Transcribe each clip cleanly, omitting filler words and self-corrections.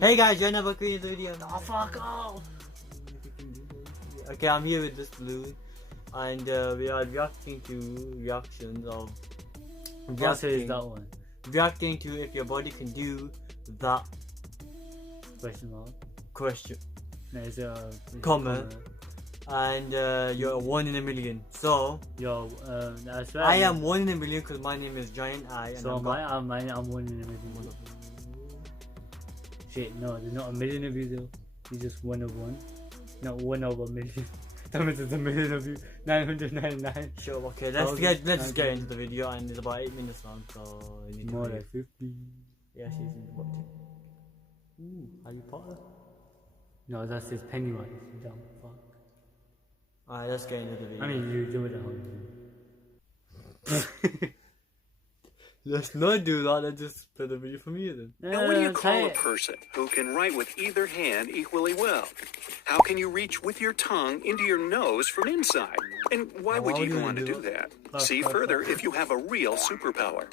Hey guys, you're never creating the video. Oh, fuck off! Okay, I'm here with this balloon, and we are reacting to reactions of. What is that one? Reacting to if your body can do that Question mark. question. There's a Comment. And you're 1 in a million. So yo, that's right. I am 1 in a million because my name is Giant Eye. And so I'm 1 in a million. Shit, no, there's not a million of you though. You're just 1 of 1. Not 1 over a million. That means there's a million of you. 999. Sure, okay, let's just get into the video, and it's about 8 minutes long, so we need more like 50. Yeah, she's in the bottom. Ooh, Harry Potter. No, that's his Pennywise, you dumb fuck. Alright, let's get into the video. I mean, you do it at home. Let's not do that, let's just play the video from here then. Now, what do you call a person who can write with either hand equally well? How can you reach with your tongue into your nose from inside? And why would you even want to do that? See further if you have a real superpower.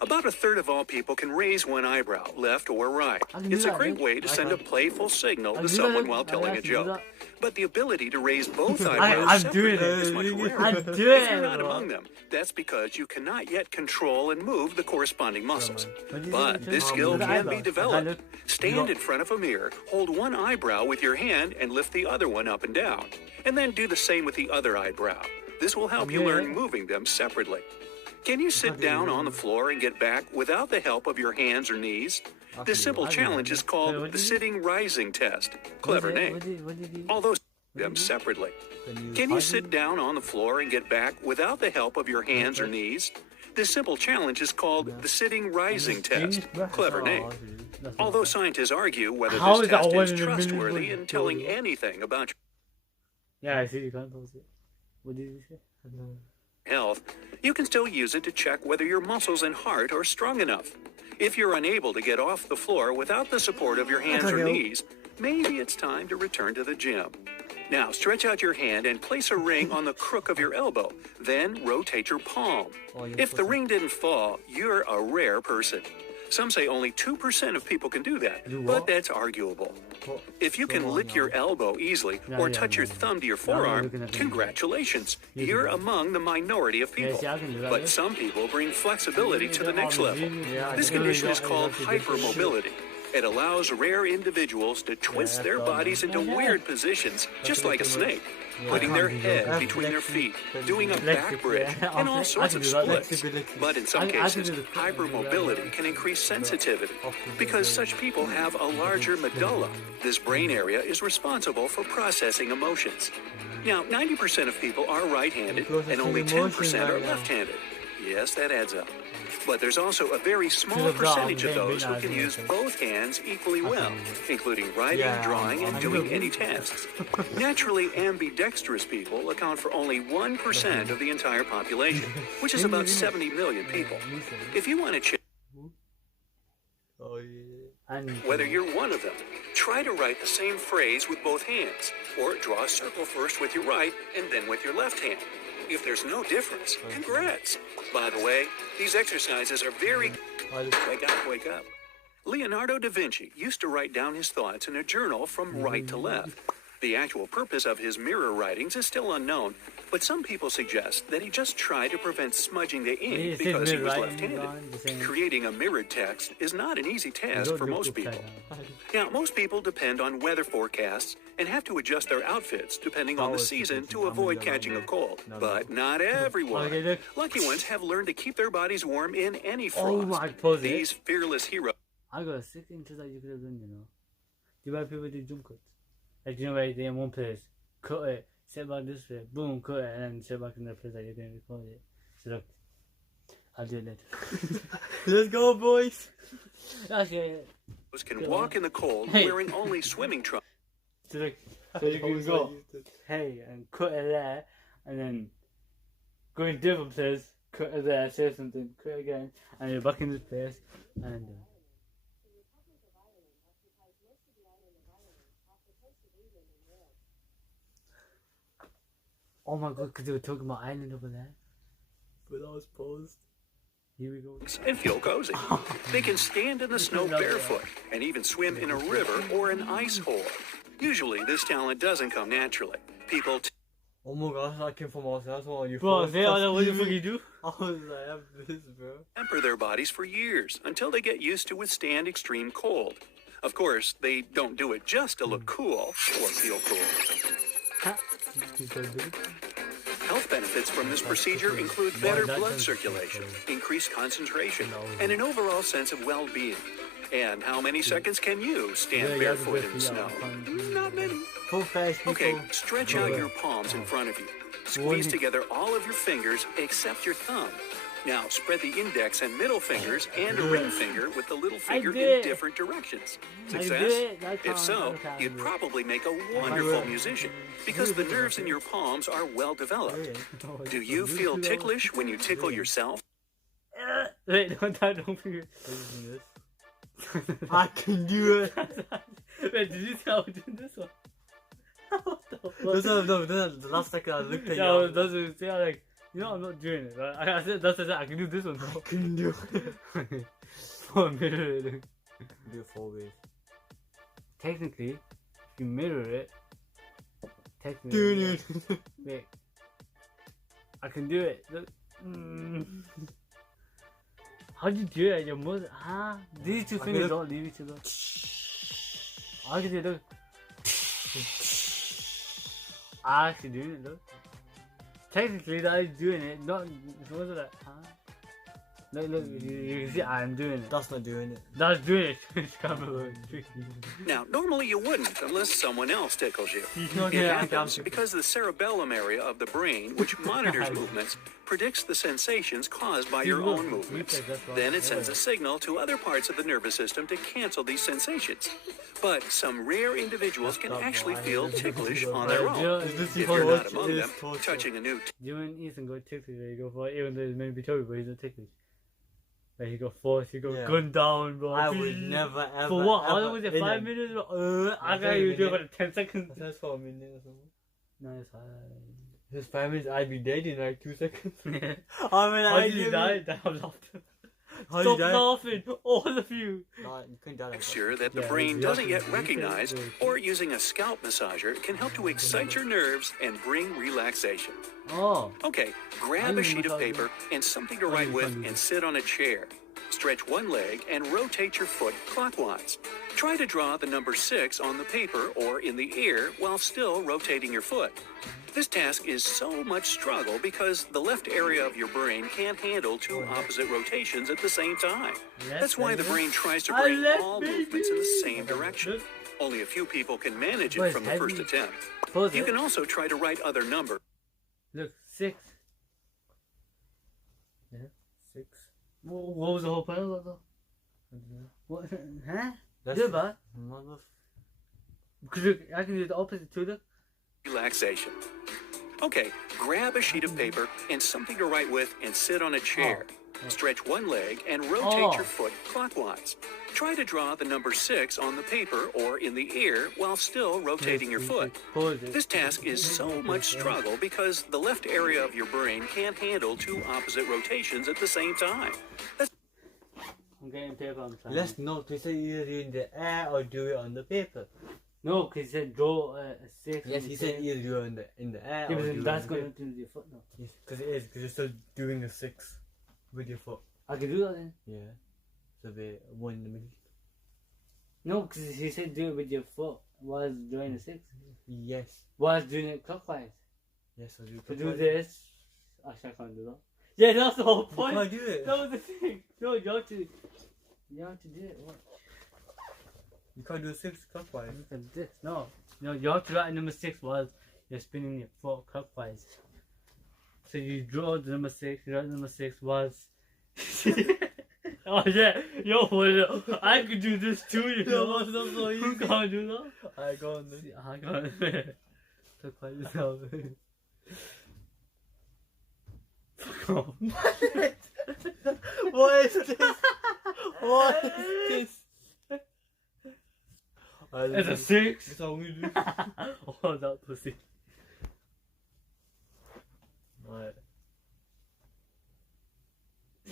About a third of all people can raise one eyebrow, left or right. It's a great way to send a playful signal to someone while telling a joke. But the ability to raise both eyebrows separately is much rarer. If you're not among them, that's because you cannot yet control and move the corresponding muscles. But this skill can be developed. Stand in front of a mirror, hold one eyebrow with your hand and lift the other one up and down. And then do the same with the other eyebrow. This will help you learn moving them separately. Can you sit down on the floor and get back without the help of your hands or knees? This simple challenge is called the sitting rising test. Clever name. Although them separately. Can you sit down on the floor and get back without the help of your hands or knees? This simple challenge is called the sitting rising test. Clever name. Although scientists argue whether this test is trustworthy in telling anything about yeah, I see you can't pause it. What did you say? health, you can still use it to check whether your muscles and heart are strong enough. If you're unable to get off the floor without the support of your hands or knees, maybe it's time to return to the gym. Now, stretch out your hand and place a ring on the crook of your elbow. Then rotate your palm. If the ring didn't fall, you're a rare person. Some say only 2% of people can do that, but that's arguable. If you can lick your elbow easily or touch your thumb to your forearm, congratulations, you're among the minority of people. But some people bring flexibility to the next level. This condition is called hypermobility. It allows rare individuals to twist their bodies into weird positions, just like a snake, putting their head between their feet, doing a back bridge, and all sorts of splits. But in some cases, hypermobility can increase sensitivity, because such people have a larger medulla. This brain area is responsible for processing emotions. Now, 90% of people are right-handed, and only 10% are left-handed. Yes, that adds up. But there's also a very small percentage of those who can use both hands equally well, including writing, drawing, and doing any tasks. Naturally ambidextrous people account for only 1% of the entire population, which is about 70 million people. If you want to check whether you're one of them, try to write the same phrase with both hands, or draw a circle first with your right and then with your left hand. If there's no difference, congrats. By the way, these exercises are very... Wake up. Leonardo Da Vinci used to write down his thoughts in a journal from right to left. The actual purpose of his mirror writings is still unknown, but some people suggest that he just tried to prevent smudging the ink because he was left-handed. Creating a mirrored text is not an easy task for most people. Now, most people depend on weather forecasts and have to adjust their outfits depending on the season to avoid catching a cold. But not everyone. Lucky ones have learned to keep their bodies warm in any frost. These fearless heroes... I got 6 inches that you could have done, you know. Do you know people do jump cuts? Like, you know, where they're in one place, cut it, sit back this way, boom, cut it, and then sit back in the place that you're going to record it. So look, I'll do it later. Let's go, boys. Okay. Can walk in the cold wearing only swimming trunks. So look, so you can go, hey, and cut it there, and then go in different place, cut it there, say something, cut it again, and you're back in this place, and oh my god, because they were talking about Ireland over there. But that was paused. Here we go. and feel cozy. They can stand in the snow barefoot and even swim in a river or an ice hole. Usually, this talent doesn't come naturally. People Oh my gosh, that came from us. That's what you Bro, say all that, what the fuck you do? I was like, I have this, bro. temper their bodies for years until they get used to withstand extreme cold. Of course, they don't do it just to look cool or feel cool. Health benefits from this procedure include better blood circulation, increased concentration, and an overall sense of well-being. And how many seconds can you stand barefoot in the snow? Not many. Okay, stretch out your palms in front of you. Squeeze together all of your fingers except your thumb. Now spread the index and middle fingers and a ring finger with the little finger in different directions. Success? If so, you'd probably make a wonderful musician because the nerves in your palms are well developed. Do you feel ticklish when you tickle yourself? Wait, don't finger. I can do it. Wait, did you tell me doing this one? What the fuck? No, the last second I looked at you. Yeah, that's what I'm like, you know, I'm not doing it. Right? I said, that's what I can do this one. I can do it. 4 minutes. Do it 4 ways. Technically, if you mirror it, Dude. wait, I can do it. Look. How do you do it? Your mother, huh? These two fingers don't leave each other. I can do it. Look. I actually doing it, look. Technically, that is doing it. Not, what's that? Huh? Look, you can see I'm doing it. That's not doing it. That's doing it. Now, normally you wouldn't unless someone else tickles you. It happens because the cerebellum area of the brain, which monitors movements, predicts the sensations caused by your own movements. Then it sends a signal to other parts of the nervous system to cancel these sensations. But some rare individuals can actually feel ticklish on their own. If you're not among them, touching a new You and Ethan go ticklish, you go for it, even though he's meant to be chubby, but he's not ticklish. Like, you go force, you go gun down, bro. I would never ever. For what? How ever long was it? 5 minutes? I got you do it for 10 seconds. That's for a minute or something. Nice. Just 5 minutes, I'd be dead in like 2 seconds. Yeah. I mean, How did you die? I'm laughing. Stop laughing, all of you. No, you couldn't die like that. texture that the brain doesn't yet recognize, or using a scalp massager can help to excite your nerves and bring relaxation. Oh. Okay, grab a sheet of paper and something to write with and sit on a chair. Stretch one leg and rotate your foot clockwise. Try to draw the number 6 on the paper or in the air while still rotating your foot. This task is so much struggle because the left area of your brain can't handle 2 opposite rotations at the same time. That's why the brain tries to bring all movements in the same direction. Only a few people can manage it from the first attempt. You can also try to write other numbers. Look, 6. Yeah, 6. What was the whole point of that though? What? Huh? That's Do it, bud. Because look, I can do the opposite too, look. Relaxation. Okay, grab a sheet of paper and something to write with and sit on a chair. Stretch one leg and rotate your foot clockwise. Try to draw the number 6 on the paper or in the air while still rotating your foot. This task is so much struggle because the left area of your brain can't handle 2 opposite rotations at the same time. I'm getting paper, I'm trying. Let's not to say either do it in the air or do it on the paper. No, because he said draw a 6. Yes, he said either do it in the air Yeah, or but do then it that's on the going paper. to do your foot now. Yes, because it is, because you're still doing a 6 with your foot. I can do that then. Yeah. So the one in the middle. No, because he said do it with your foot while drawing a 6. Yes. While doing it clockwise. Yes, I'll do To do this. Actually, I can't do that. Yeah, that's the whole point. Why do it? That was the thing. No, you have to do it. What? You can't do a 6 clockwise. Look at this. No, you have to write number 6 while you're spinning your foot clockwise. So you draw the number 6, you write number 6 whilst. Oh yeah, yo, I could do this too, you know. That's not so easy. Who can't do that? I go on then. I can't. Clockwise yourself. Fuck off. What is this? What is this? It's a 6. That's how we do. Oh, that pussy. Right.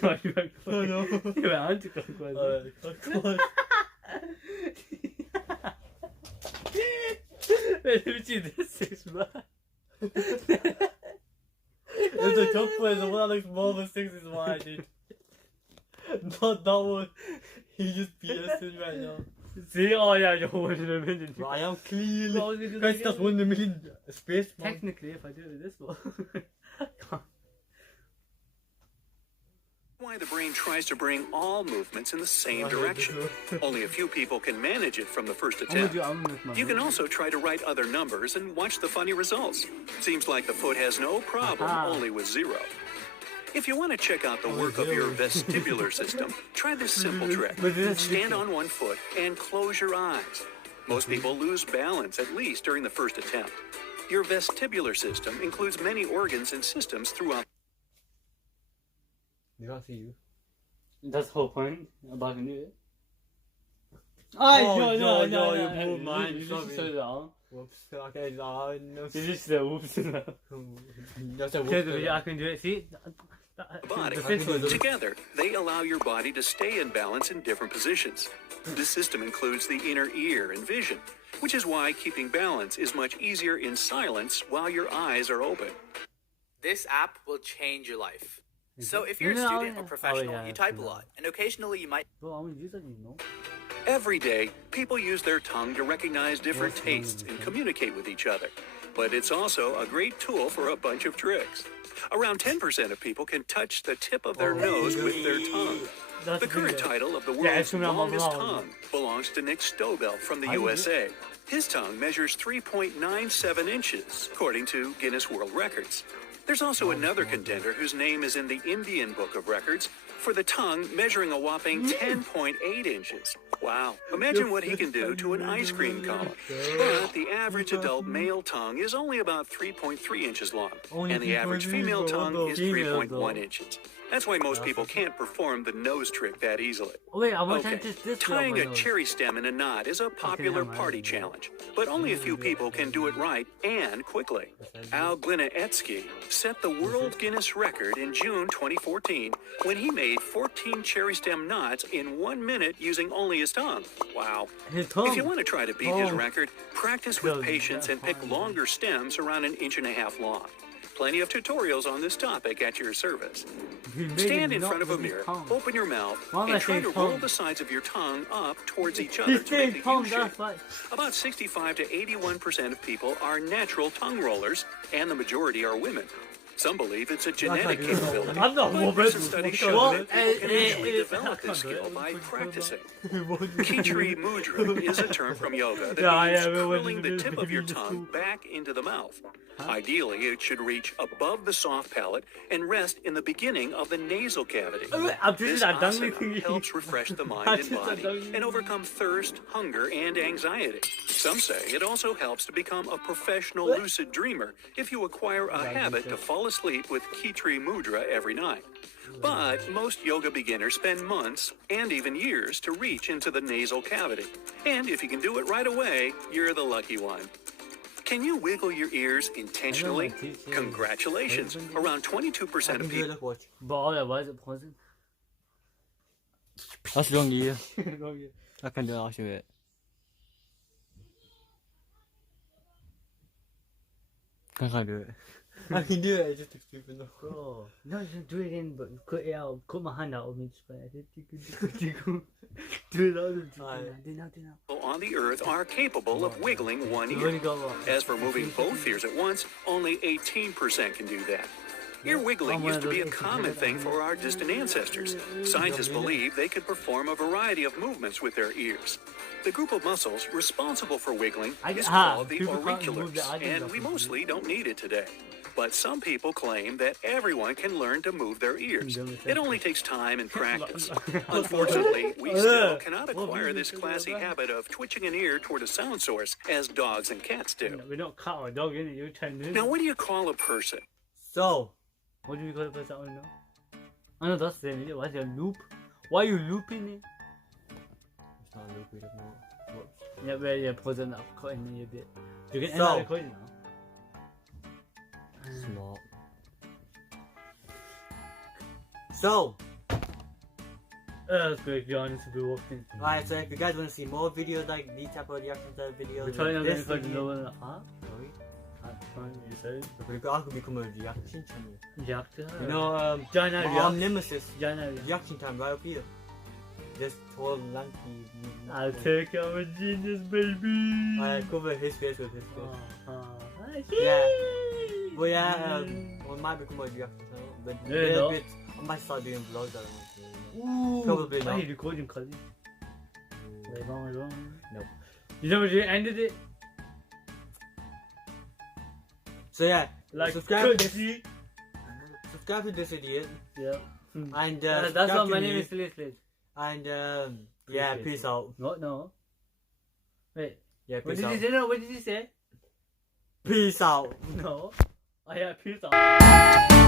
마지막 거. no. 왜안 찍고 왔어? 미친 this man. It's a joke for the one that looks more than 6 is why, dude. Not that one. He just BSing right now. See, oh yeah, you're 1 in a million. But I am clearly. What was it gonna Guys, get? that's 1 in a million space. Man. Technically, if I do it with this one. Why the brain tries to bring all movements in the same direction. Only a few people can manage it from the first attempt. You can also try to write other numbers and watch the funny results. Seems like the foot has no problem, only with 0. If you want to check out the work of your vestibular system, try this simple trick. Stand on one foot and close your eyes. Most people lose balance at least during the first attempt. Your vestibular system includes many organs and systems throughout. They can't see you. That's the whole point about to do it. No, you blew mine. You just said it all. Whoops. Okay, no. You just said whoops. That's a whoops. I can do it. See? Body. The fifth one. Together, they allow your body to stay in balance in different positions. This system includes the inner ear and vision, which is why keeping balance is much easier in silence while your eyes are open. This app will change your life. So if you're a student or professional, you type a lot, and occasionally you might... Bro, I'm gonna use that, you know? Every day, people use their tongue to recognize different tastes and communicate with each other. But it's also a great tool for a bunch of tricks. Around 10% of people can touch the tip of their nose with their tongue. The current title of the world's longest tongue belongs to Nick Stobel from the USA. His tongue measures 3.97 inches, according to Guinness World Records. There's also another contender whose name is in the Indian Book of Records for the tongue measuring a whopping 10.8 inches. Wow. Imagine what he can do to an ice cream cone. But the average adult male tongue is only about 3.3 inches long, and the average female tongue is 3.1 inches. That's why most people can't perform the nose trick that easily. Wait, I want Okay, to this tying a cherry stem in a knot is a popular party challenge, but only a few people can do it right and quickly. Al Glinaetsky set the World Guinness record in June 2014 when he made 14 cherry stem knots in 1 minute using only his tongue. Wow. His tongue. If you want to try to beat his record, practice with patience and pick longer stems around 1.5 inches long. Plenty of tutorials on this topic at your service. Stand in front of a mirror, open your mouth, and try to roll the sides of your tongue up towards each other to make the U shape. About 65 to 81% of people are natural tongue rollers, and the majority are women. Some believe it's a genetic capability, I'm not but woman. recent studies show that people can actually develop this skill by practicing. Khichri mudra is a term from yoga that means curling the tip of your tongue back into the mouth. Ideally, it should reach above the soft palate and rest in the beginning of the nasal cavity. This asana helps refresh the mind and body and overcome thirst, hunger, and anxiety. Some say it also helps to become a professional lucid dreamer if you acquire a habit to fall asleep with Khichri mudra every night. But most yoga beginners spend months and even years to reach into the nasal cavity. And if you can do it right away, you're the lucky one. Can you wiggle your ears intentionally? Congratulations! Around 22% of people. Watch. But all that was it poison? That's wrong year. I can do it, I'll show it. I can't do it. I can do it, it's just stupid though. Bro, no, just do it in, but cut it out. Cut my hand out of me. Do it all the time. Do now. People on the earth are capable of wiggling one ear. As for moving both ears at once, only 18% can do that. Ear wiggling used to be a common thing for our distant ancestors. Scientists believe they could perform a variety of movements with their ears. The group of muscles responsible for wiggling is called the auriculars, and we mostly don't need it today. But some people claim that everyone can learn to move their ears. It only takes time and practice. Unfortunately, we still cannot acquire this classy habit of twitching an ear toward a sound source as dogs and cats do. We're not cat or dog, innit? You're trying to. Now, what do you call a person? So, What do we call it for that one now? I know that's the name. What's your loop? Why are you looping it? it's not loopy, it's not. Whoops. Yeah, where you're pausing up, cutting it a bit. You can end So- the recording now. Smart. So, That's great, John. To be walking. Alright, so if you guys want to see more videos like these type of reaction type videos, We're trying to this get video- no Huh? Sorry? You said 그리고 I could become a reaction channel. reactor. You know, John, my nemesis, John, reaction time right up here. This tall, lanky. I'll take your genius, baby. I cover his face with his face. Yeah. But yeah, we might become a reaction channel, but Yeah, a little no. bit. I might start doing vlogs. I don't Ooh. Probably Why are not. you recording, Cuddy? Way wrong. Nope. You know what you ended it? So yeah, Like subscribe to Cuddy. subscribe to this idiot, Yeah. and That's subscribe what to my me, name is, please. And yeah, Please. peace out. What? No. Wait. Yeah, What peace did out. you say? No. What did you say? Peace out. No. Oh yeah, peace out.